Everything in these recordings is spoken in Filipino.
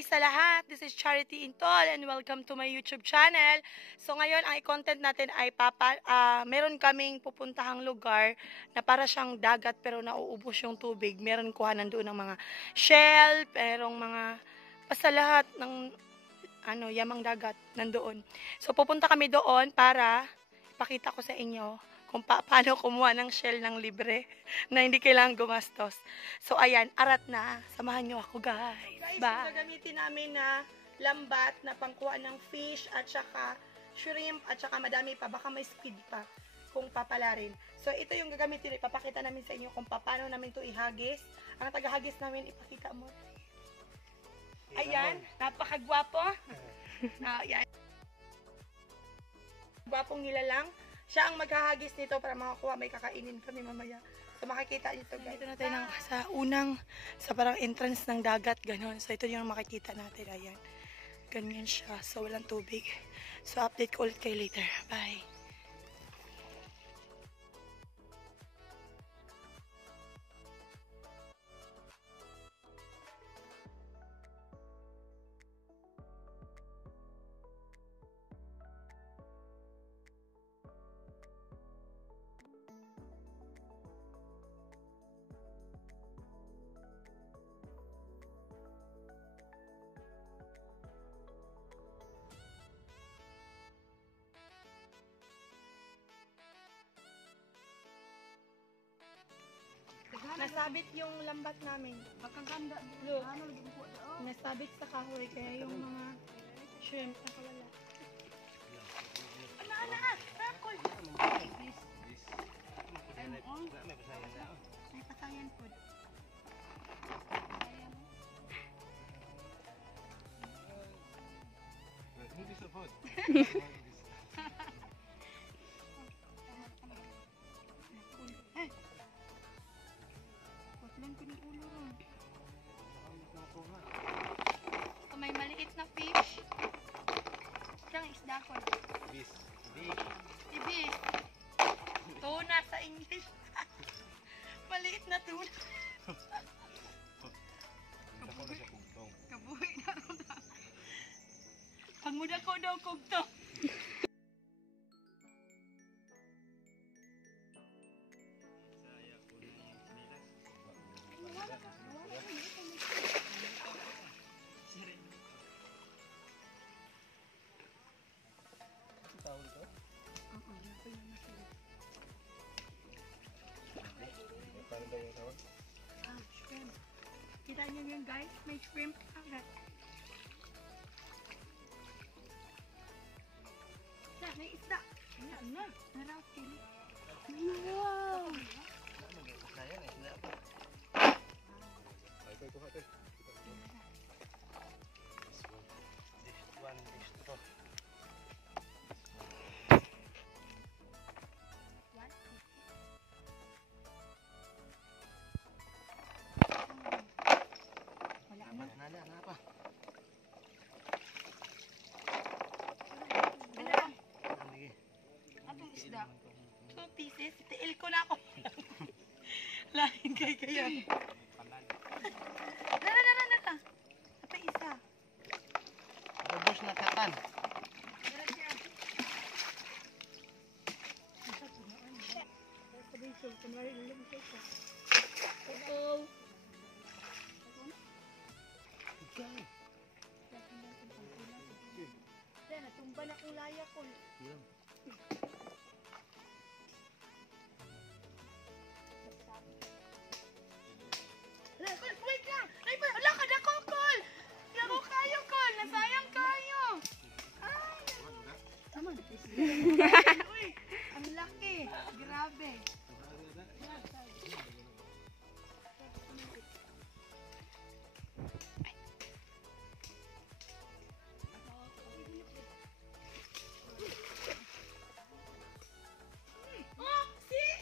day sa lahat. This is Charity Intol and welcome to my YouTube channel. So ngayon, ang content natin ay meron kaming pupuntahang lugar na para siyang dagat pero nauubos yung tubig. Meron kuhanan doon ng mga shell, merong mga basta lahat ng yamang dagat nandoon. So pupunta kami doon para ipakita ko sa inyo kung paano kumuha ng shell ng libre na hindi kailangan gumastos. So ayan, arat na. Samahan nyo ako guys. Bye! Yung gagamitin namin na lambat na pangkuha ng fish at saka shrimp at saka madami pa. Baka may speed pa kung papalarin. So ito yung gagamitin. Ipapakita namin sa inyo kung paano namin to ihagis. Ang tagahagis namin, ipakita mo. Ayan, napakagwapo. Ayan. Gwapong nilalang. Siya ang maghahagis nito para makakuha. May kakainin kami mamaya. So makikita nito guys. Ito natin sa parang entrance ng dagat. Ganon. So ito yung makikita natin. Ayan. Ganyan siya. So walang tubig. So update ko ulit kayo later. Bye. Nasabit yung lambat namin. Magkaganda. Look. Nasabit sa kahoy. Kaya yung mga shrimp nakawala. Ala! Rakol! May patayan po. Hindi sa food. May maliit na fish. Siyang isda ko. Ibis. Ibis. Tuna sa English. Maliit na tuna. Kabuhi na ako na. Pagmuda ko daw kugto. Shrimp. Kita niyo yun guys, may shrimp agad. May isda. Narakil. Wow! Isda. 2 pieces. Tiil ko na ako. Lahin kayo. Nara. Ito isa. Ubus na katan. Natumba na kong laya ko. Wait lang! Ay, wala ka na ko, Col! Laro kayo, Col! Nasayang kayo! Ay! Tama. Uy! Ang laki! Grabe! Oh! See?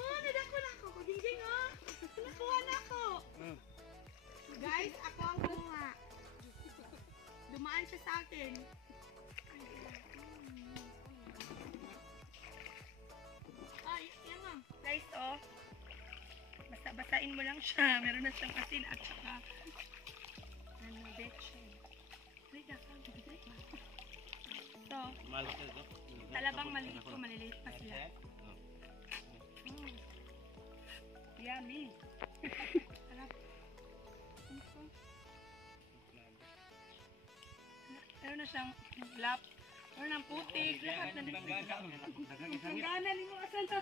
Oh! Nadako na ako! Kagiging, oh! Nakuha na ako! Guys, ako ang kumuha. Dumaan siya sa akin. Ay, yan o. Guys, oh. Basta-basain mo lang siya. Meron na siyang asin at saka So, talabang maliit ko, maliliit pa sila. Yummy. Sarap. Meron na siyang lap. Meron ng putik. Lahat na din. Ang gana ni mo asal na.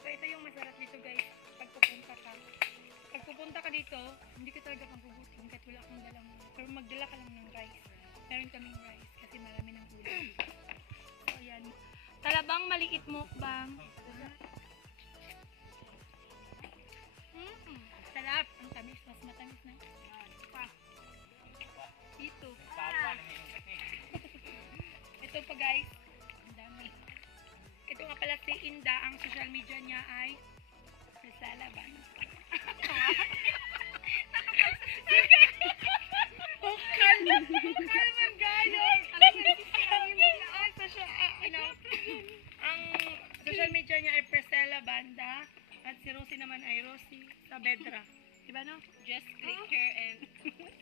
So ito yung masarap dito guys. Pag pupunta ka dito, hindi ka talaga magugutom kahit wala kang dalang. Pero magdala ka lang ng rice. Meron kaming rice kasi marami ng gulay. So ayan. Talabang maliit mukbang. Sarap. Ang tamis. Mas matamis na. Dito. Ito pa guys. Ang dami. Ito nga pala si Inda. Ang social media niya ay Resalaban. Bukal man gayo. Ang social media niya ay Priscilla Banda at si Rosie naman ay Rosie Saavedra. Diba no? Just click here and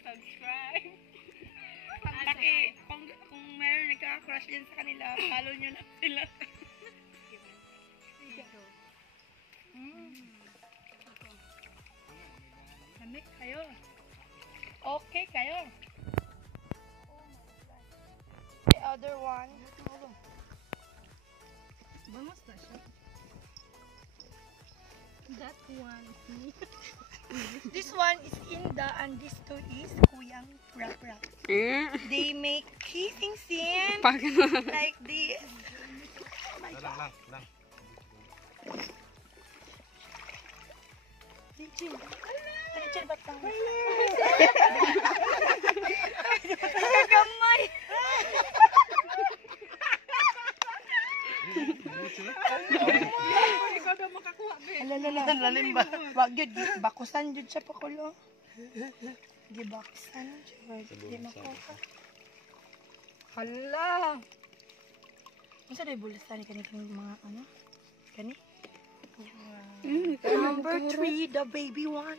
subscribe. Kung meron nagka-crush din sa kanila, follow nyo lang sila. Lamig kayo. Okay kayo. The other one. Vamos na siya. That one. This one is Inda and this two is Kuyang Rap Rap. They make kissing scene like this. Oh my God. Lang. Richie. Richie, ba't lang? Gamay. Ikaw daw makakuha, be. Lalim ba? Wag yun, bakusan yun siya pakulo. Gibaksan yun. Di makuha. Hala! Ano sa bulasan ni kani mga ano? Kani? Number 3, the baby one.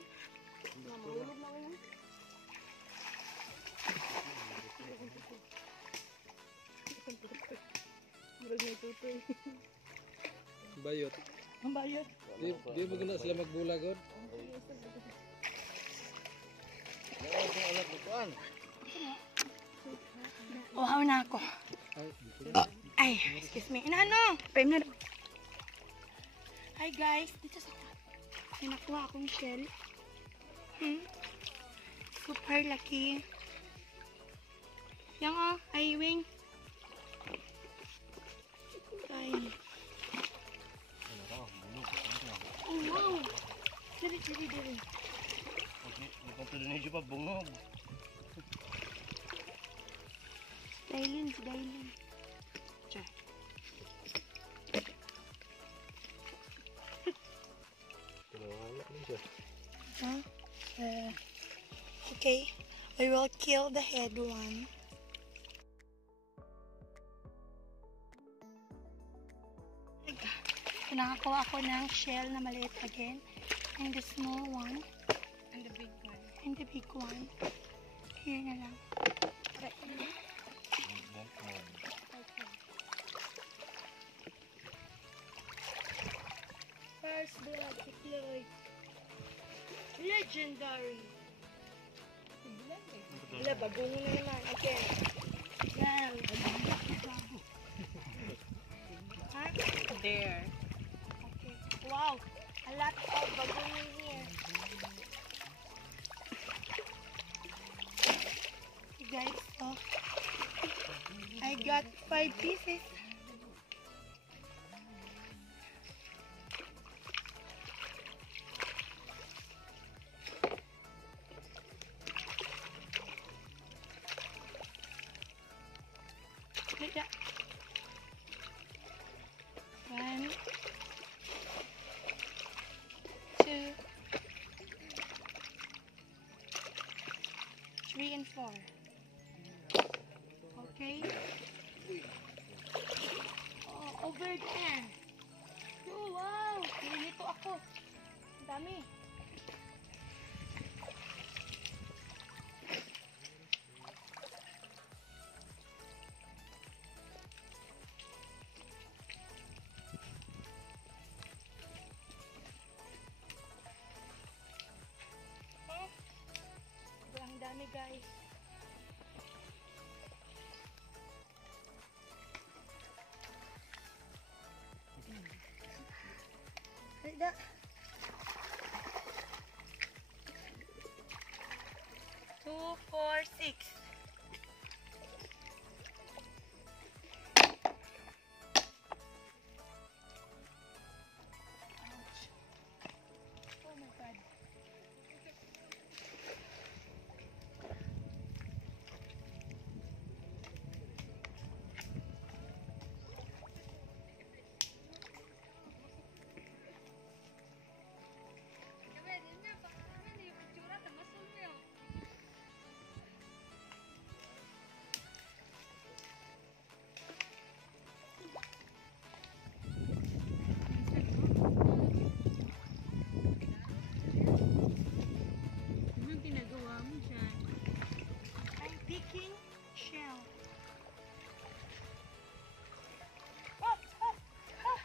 Bayot. Ang bayad. Di mo gina sila magbulagod? Uhaw na ako. Ay, excuse me. Ano? Pwede na. Hi guys, dito sa may nakuha akong shell. Super lucky. Yang oh, ay wing. Ay. Oh wow. Dali. Hindi pa bungog. Dailin. Try. Huh? Okay, I will kill the head one. Nakakuha ako ng shell na maliit again. And the small one. And the big one. And the big one. Here na lang. First blood deployed. Legendary. Wala, bagong na naman. Again. Yan. Ha? There. Okay. Wow. A lot of bagong in here. Okay, guys, so I got 5 pieces. Like that. 1, 2, 3, and 4. Okay. Oh, over there. Oh, wow. Nilito ako. Ang dami. Sobrang dami guys. Halika. Two, four, six. Ouch. Oh my God. Anong ginagawa mo dyan? I'm picking shell. Ah, ah, ah.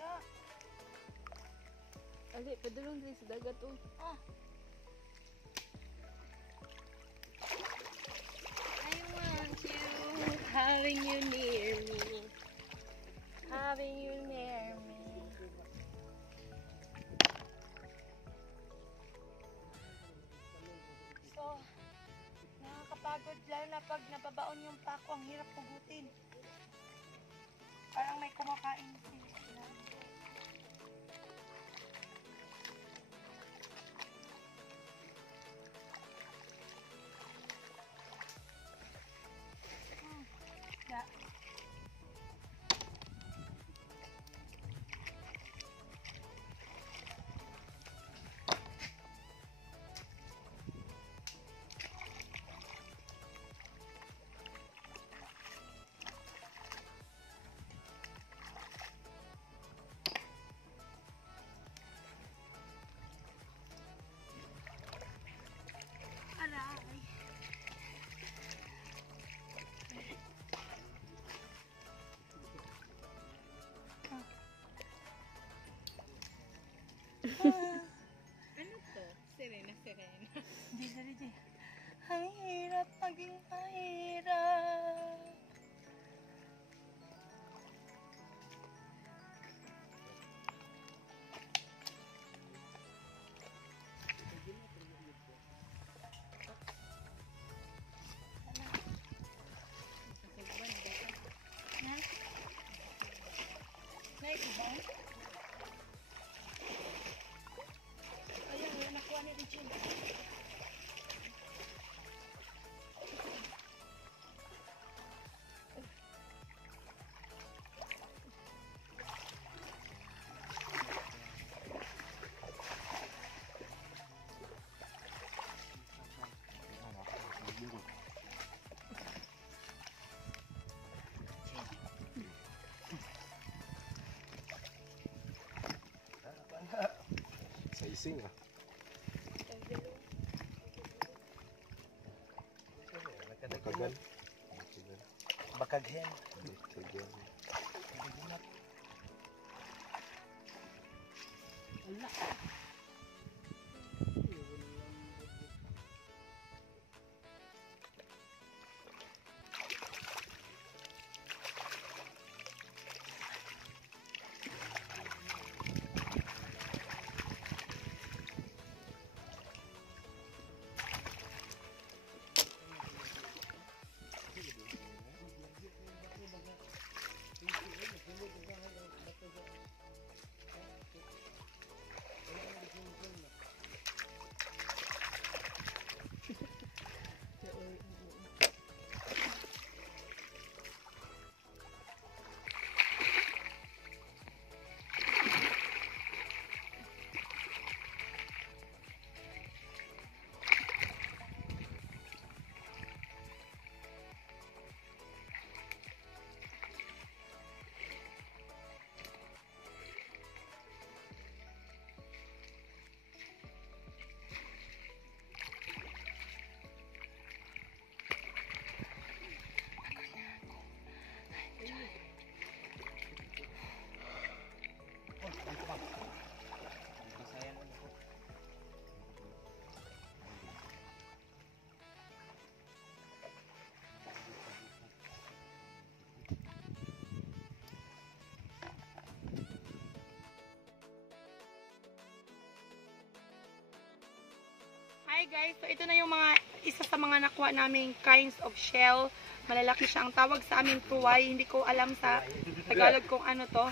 Da. Ali, padulong din sa dagat oh. Ah. I want you, having you near me. Having you near me. So, nakakapagod lalo na pag nababaon yung pako, ang hirap pugutin. Parang may kumakain sila. Da. Aray. Ano to? Serena, Serena. Di, di. Ang hirap maging mahirap. Kasugban dito. Na? Naikibaw? Ayun, wala nakuha ni Richard. Sa ising ah. Kagan. Bakaghen. Kagan. Wala. Hi guys, so ito na yung isa sa mga nakuha naming kinds of shell. Malalaki siya, ang tawag sa amin tuway. Hindi ko alam sa Tagalog kung ano to.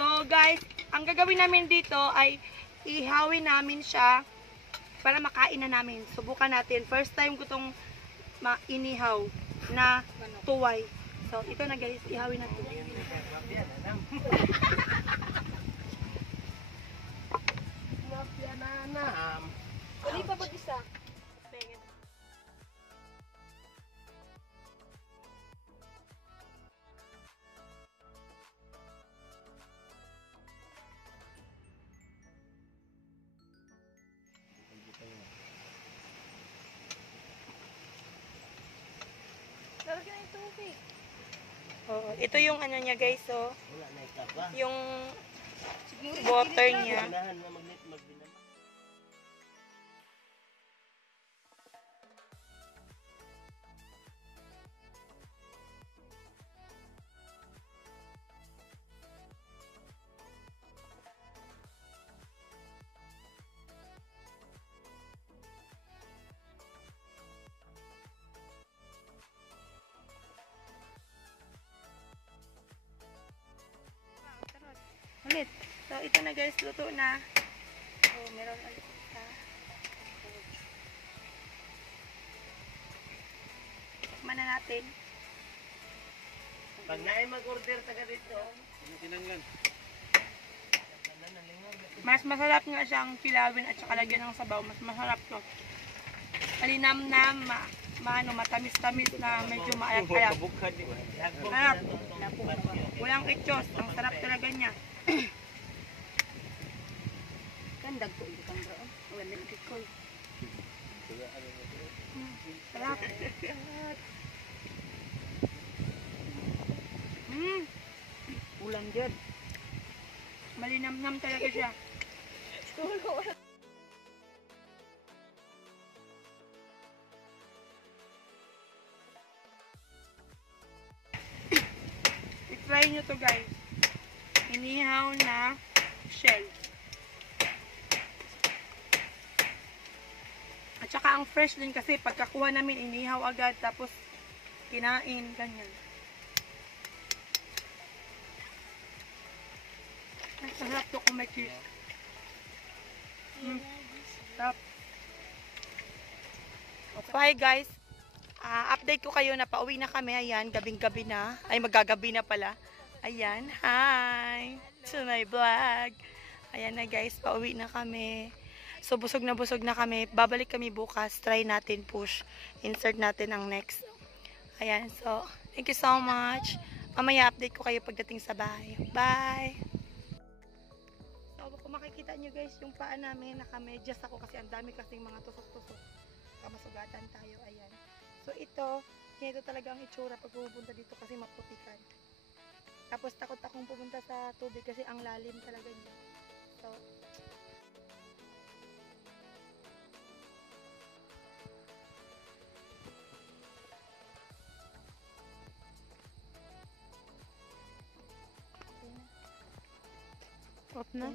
So guys, ang gagawin namin dito ay ihawin namin siya para makain na namin. Subukan natin. First time ko itong inihaw na tuway. So ito na guys, ihawin natin. Hindi pa ba isa? Lalagyan na yung tubig. Oo, ito yung ano niya guys, so yung Siguro water niya. Ulit. So, ito na guys, luto na. So, meron ulit isa. Tikman na natin. Pag naay mag-order taga dito, kinanglan. Mas masarap nga siyang kilawin at saka lagyan ng sabaw. Mas masarap to. Malinamnam, matamis-tamis na medyo maalat-alat. Sarap. Walang ityos. Ang sarap talaga niya. kandag ko ito kang bro. Wala na ko. Sarap. Ulan jud. Malinamnam talaga siya. I-try nyo to guys. Inihaw na shell. At saka ang fresh din kasi pagkakuha namin inihaw agad tapos kinain, ganyan. Ang sarap to kung may cheese. Sarap. So hi guys, update ko kayo na pauwi na kami. Ayan, gabing-gabi na. Ay, magagabi na pala. Ayan, hi! To my vlog. Ayan na guys, pauwi na kami. So, busog na kami. Babalik kami bukas. Try natin push. Insert natin ang next. Ayan, so, thank you so much. Mamaya update ko kayo pagdating sa bahay. Bye! So, kung makikita nyo guys, yung paa namin, nakamedyas ako kasi ang dami kasing mga tusok-tusok. Kamasugatan tayo, ayan. So, ito talaga ang itsura pag pupunta dito kasi maputikan. Tapos, takot akong pumunta sa tubig kasi ang lalim talaga niya. So, off na.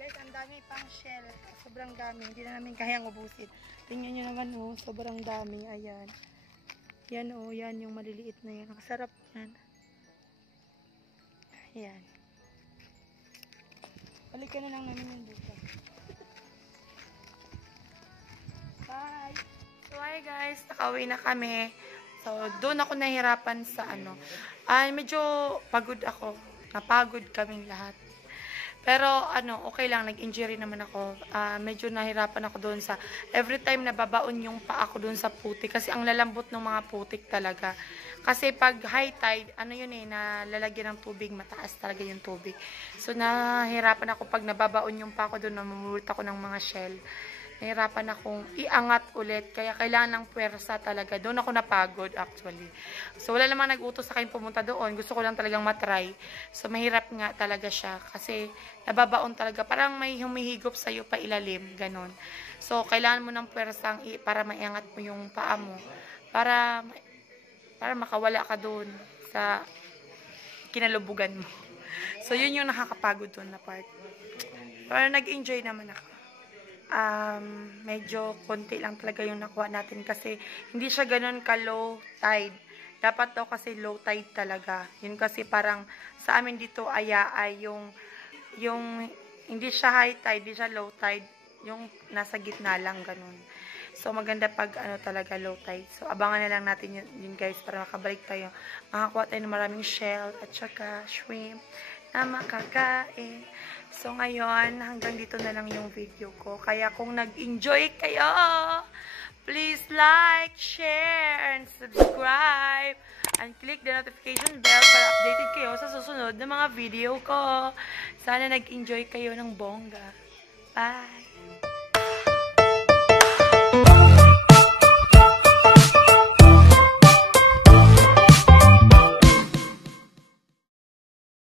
Guys, ang dami pang shell. Sobrang dami. Hindi na namin kayang ubusin. Tingnan nyo naman, oh. Sobrang dami. Ayan. Yan, oh. Yan yung maliliit na yan. Ang sarap yan. Ayan. Balikan na lang namin yung buka. Bye! So, hi guys. Nakauwi na kami. So, doon ako nahirapan sa ano. Medyo pagod ako. Napagod kaming lahat. Pero okay lang, nag-injury naman ako. Medyo nahirapan ako doon sa every time na babaon yung paa ko doon sa putik kasi ang lalambot ng mga putik talaga. Kasi pag high tide, nalalagyan ng tubig, mataas talaga yung tubig. So nahirapan ako pag nababaon yung paa ko doon, namumulot ako ng mga shell. nahirapan akong iangat ulit. Kaya kailangan ng puwersa talaga. Doon ako napagod actually. So wala namang nag-utos sa akin pumunta doon. Gusto ko lang talagang matry. So mahirap nga talaga siya. Kasi nababaon talaga. Parang may humihigop sa'yo pa ilalim. Ganon. So kailangan mo ng puwersang para maiangat mo yung paa mo. Para makawala ka doon sa kinalubugan mo. So, yun yung nakakapagod doon na part. Pero nag-enjoy naman ako. Medyo konti lang talaga yung nakuha natin kasi hindi siya ganun ka-low tide. Dapat daw kasi low tide talaga. Yun kasi parang sa amin dito ay yung hindi siya high tide, hindi siya low tide. Yung nasa gitna lang ganun. So, maganda pag talaga low tide. So, abangan na lang natin yun guys para makabalik tayo. Makakuha tayo ng maraming shell at saka shrimp na makakain. So, ngayon, hanggang dito na lang yung video ko. Kaya kung nag-enjoy kayo, please like, share, and subscribe. And click the notification bell para updated kayo sa susunod na mga video ko. Sana nag-enjoy kayo ng bongga. Bye!